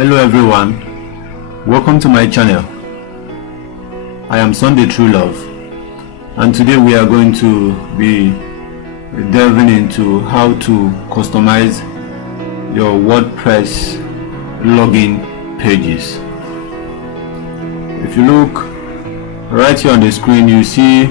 Hello everyone, welcome to my channel. I am Sunday True Love, and today we are going to be delving into how to customize your WordPress login pages. If you look right here on the screen, you see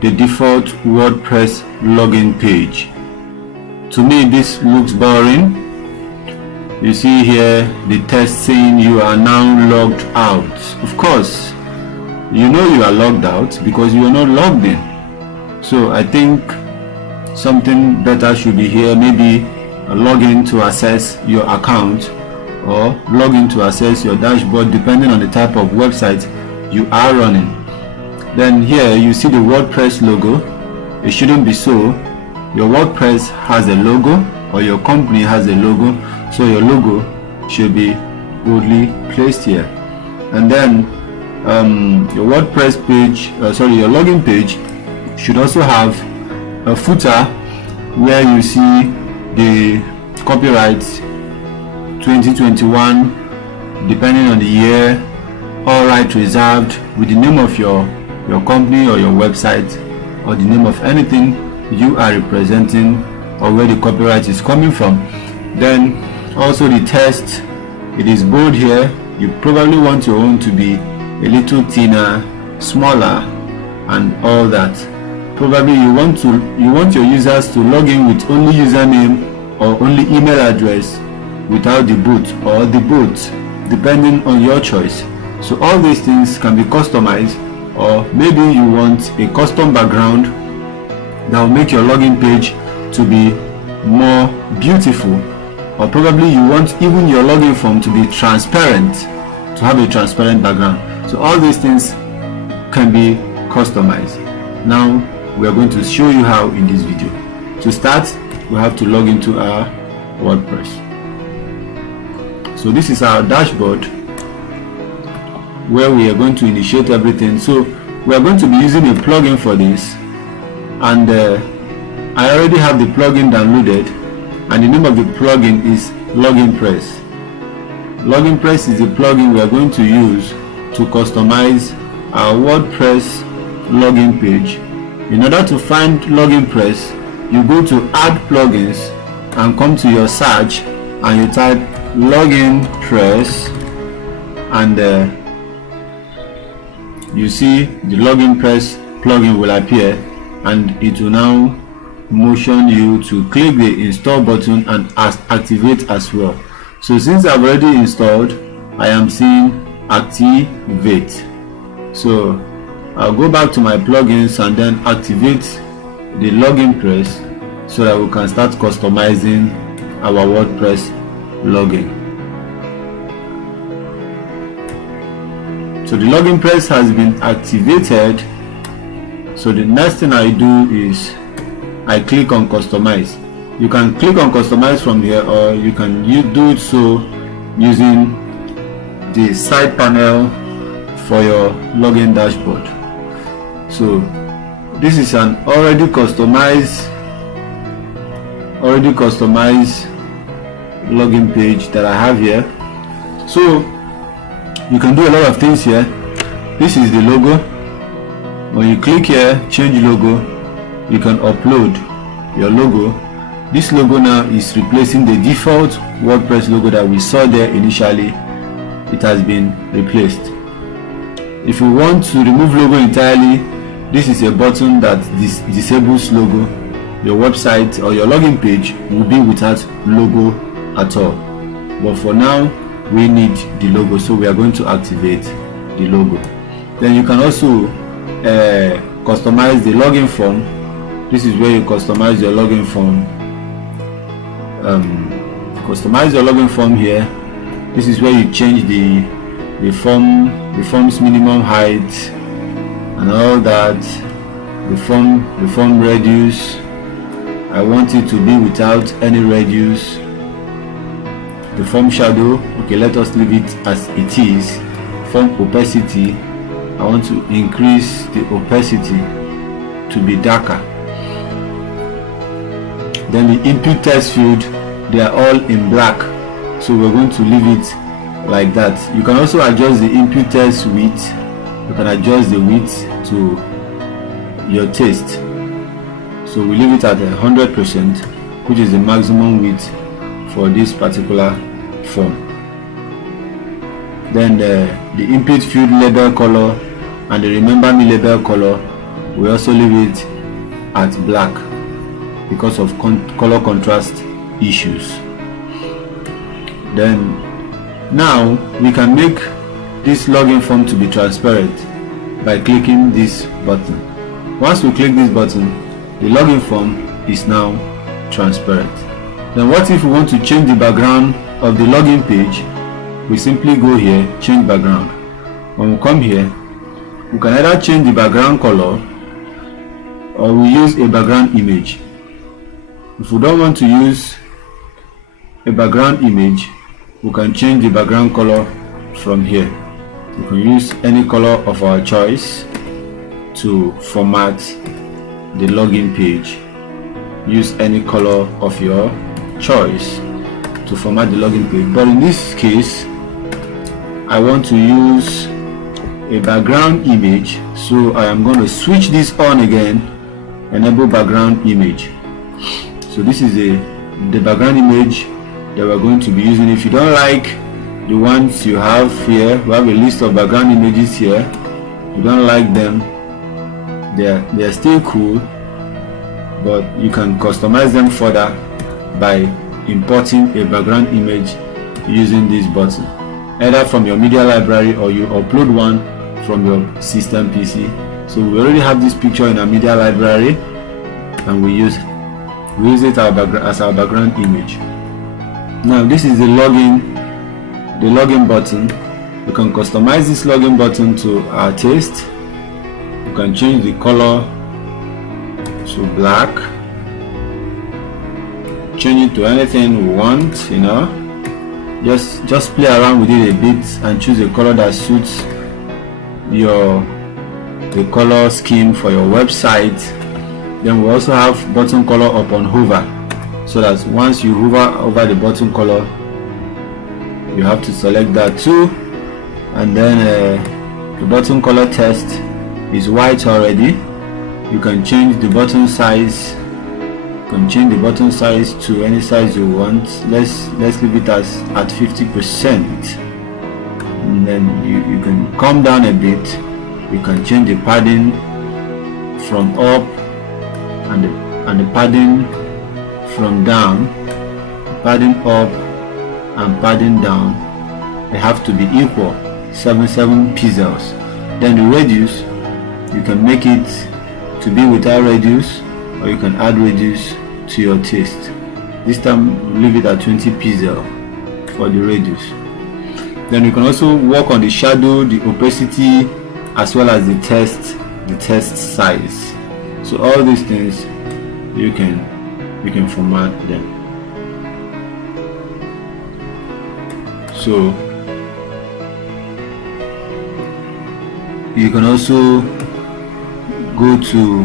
the default WordPress login page. To me, this looks boring. You see here the text saying you are now logged out. Of course, you know you are logged out because you are not logged in. So I think something better should be here. Maybe log in to access your account or log in to access your dashboard, depending on the type of website you are running. Then here you see the WordPress logo. It shouldn't be so. Your WordPress has a logo, or your company has a logo, so your logo should be boldly placed here. And then your WordPress page, your login page should also have a footer where you see the copyright 2021, depending on the year, all rights reserved, with the name of your company or your website, or the name of anything you are representing, or where the copyright is coming from. Then also the text, it is bold here. You probably want your own to be a little thinner, smaller, and all that. Probably you want your users to log in with only username or only email address, without the boot or the boot, depending on your choice. So all these things can be customized, or maybe you want a custom background that will make your login page to be more beautiful, or probably you want even your login form to be transparent, to have a transparent background. So all these things can be customized. Now we are going to show you how in this video. To start, we have to log into our WordPress. So this is our dashboard where we are going to initiate everything. So we are going to be using a plugin for this, and I already have the plugin downloaded, and the name of the plugin is Loginpress. Loginpress is the plugin we are going to use to customize our WordPress login page. In order to find Loginpress, you go to Add Plugins and come to your search, and you type Loginpress, and you see the Loginpress plugin will appear, and it will now motion you to click the install button and activate as well. So since I've already installed, I am seeing activate. So I'll go back to my plugins and then activate the Loginpress so that we can start customizing our WordPress login. So the Loginpress has been activated. So the next thing I do is I click on customize. You can click on customize from here, or you can do it so using the side panel for your login dashboard. So this is an already customized login page that I have here. So you can do a lot of things here. This is the logo. When you click here, change logo, you can upload your logo. This logo now is replacing the default WordPress logo that we saw there initially. It has been replaced. If you want to remove logo entirely, this is a button that disables logo. Your website or your login page will be without logo at all. But for now, we need the logo, so we are going to activate the logo. Then you can also customize the login form. This is where you customize your login form. Customize your login form here. This is where you change the form's minimum height and all that. The form radius, I want it to be without any radius. The form shadow, okay, let us leave it as it is. Form opacity, I want to increase the opacity to be darker. Then the input text field, they are all in black, so we're going to leave it like that. You can also adjust the input text width. You can adjust the width to your taste. So we leave it at 100%, which is the maximum width for this particular form. Then the input field label color and the remember me label color, we also leave it at black because of color contrast issues. Then now we can make this login form to be transparent by clicking this button. Once we click this button, the login form is now transparent. Then what if we want to change the background of the login page? We simply go here, change background. When we come here, we can either change the background color or we use a background image. If we don't want to use a background image, we can change the background color from here. We can use any color of our choice to format the login page. Use any color of your choice to format the login page, but in this case I want to use a background image, so I am going to switch this on again, enable background image. So this is the background image that we're going to be using. If you don't like the ones you have here, we have a list of background images here. If you don't like them, they're still cool, but you can customize them further by importing a background image using this button, either from your media library or you upload one from your system PC. So we already have this picture in our media library and we use it as our background image. Now this is the login button. You can customize this login button to our taste. You can change the color to black, change it to anything we want, just play around with it a bit and choose a color that suits the color scheme for your website. Then we also have button color upon hover, so that once you hover over the button color, you have to select that too. And then the button color text is white already. You can change the button size. You can change the button size to any size you want. Let's leave it at 50%. And then you can come down a bit. You can change the padding from up and the padding from down. Padding up and padding down, they have to be equal, 7 pixels. Then the radius, you can make it to be without radius, or you can add radius to your taste. This time leave it at 20 pixels for the radius. Then you can also work on the shadow, the opacity, as well as the text size. So all these things you can format them. So you can also go to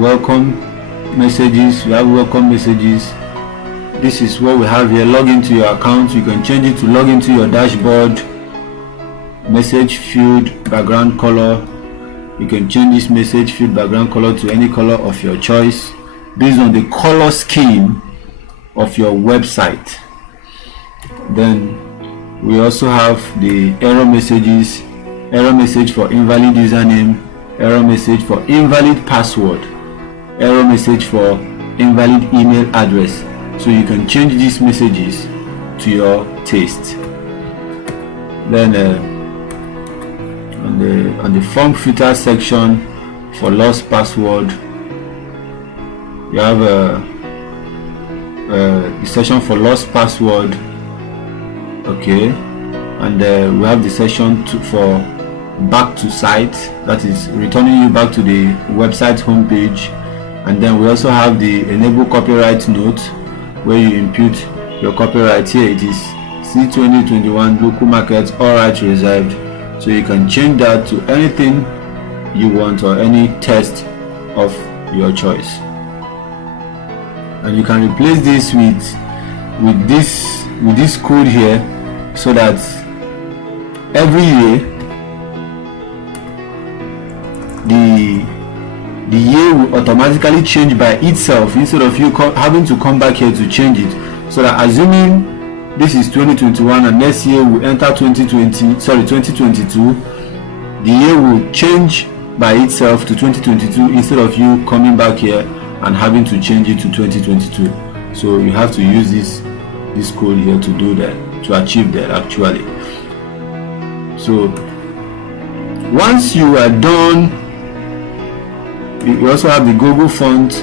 welcome messages. We have welcome messages. This is what we have here. Log into your account. You can change it to log into your dashboard. Message field background color. You can change this message field background color to any color of your choice based on the color scheme of your website. Then we also have the error messages, error message for invalid username, error message for invalid password, error message for invalid email address. So you can change these messages to your taste. Then on the form filter section for lost password, you have the section for lost password. Okay, and we have the section for back to site, that is returning you back to the website homepage. And then we also have the enable copyright note, where you input your copyright. Here it is C2021 local market, all rights reserved. So you can change that to anything you want or any text of your choice, and you can replace this with this code here, so that every year the year will automatically change by itself instead of you having to come back here to change it. So that assuming this is 2021 and next year we enter 2022, the year will change by itself to 2022 instead of you coming back here and having to change it to 2022. So you have to use this code here to do that, to achieve that actually. So once you are done, you also have the Google font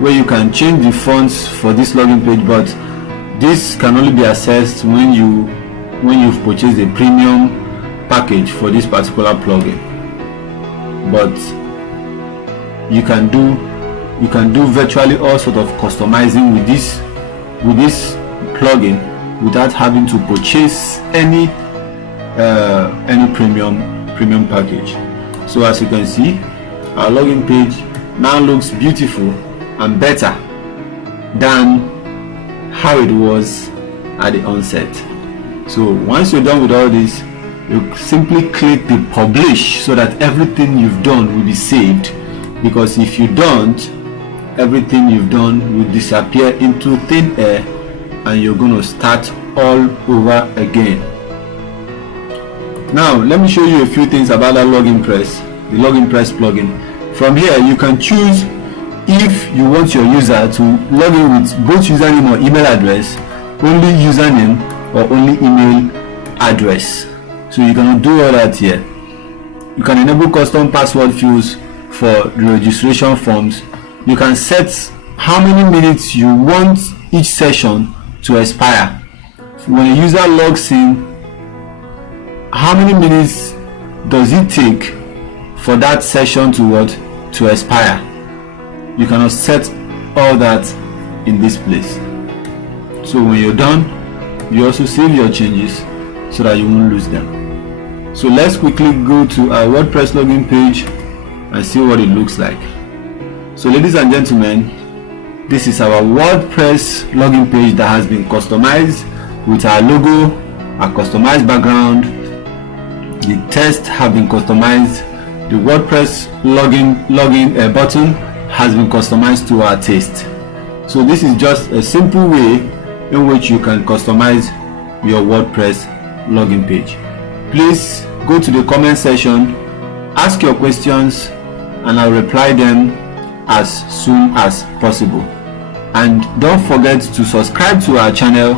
where you can change the fonts for this login page, but this can only be accessed when you've purchased a premium package for this particular plugin. But you can do virtually all sort of customizing with this plugin without having to purchase any premium package. So as you can see, our login page now looks beautiful and better than how it was at the onset. So once you're done with all this, you simply click the publish so that everything you've done will be saved, because if you don't, everything you've done will disappear into thin air and you're going to start all over again. Now let me show you a few things about that Loginpress, the Loginpress plugin. From here you can choose if you want your user to log in with both username or email address, only username or only email address. So you can do all that here. You can enable custom password fields for the registration forms. You can set how many minutes you want each session to expire. When a user logs in, how many minutes does it take for that session to expire? You cannot set all that in this place. So when you're done, you also save your changes so that you won't lose them. So let's quickly go to our WordPress login page and see what it looks like. So ladies and gentlemen, this is our WordPress login page that has been customized with our logo, our customized background. The text have been customized. The WordPress login button has been customized to our taste. So this is just a simple way in which you can customize your WordPress login page. Please go to the comment section, ask your questions, and I'll reply them as soon as possible. And don't forget to subscribe to our channel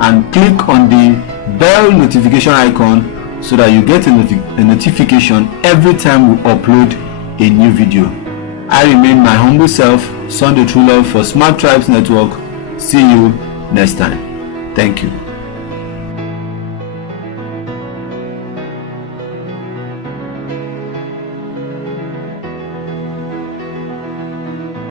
and click on the bell notification icon so that you get a notification every time we upload a new video. I remain my humble self, Sunday True Love for Smart Tribes Network. See you next time. Thank you.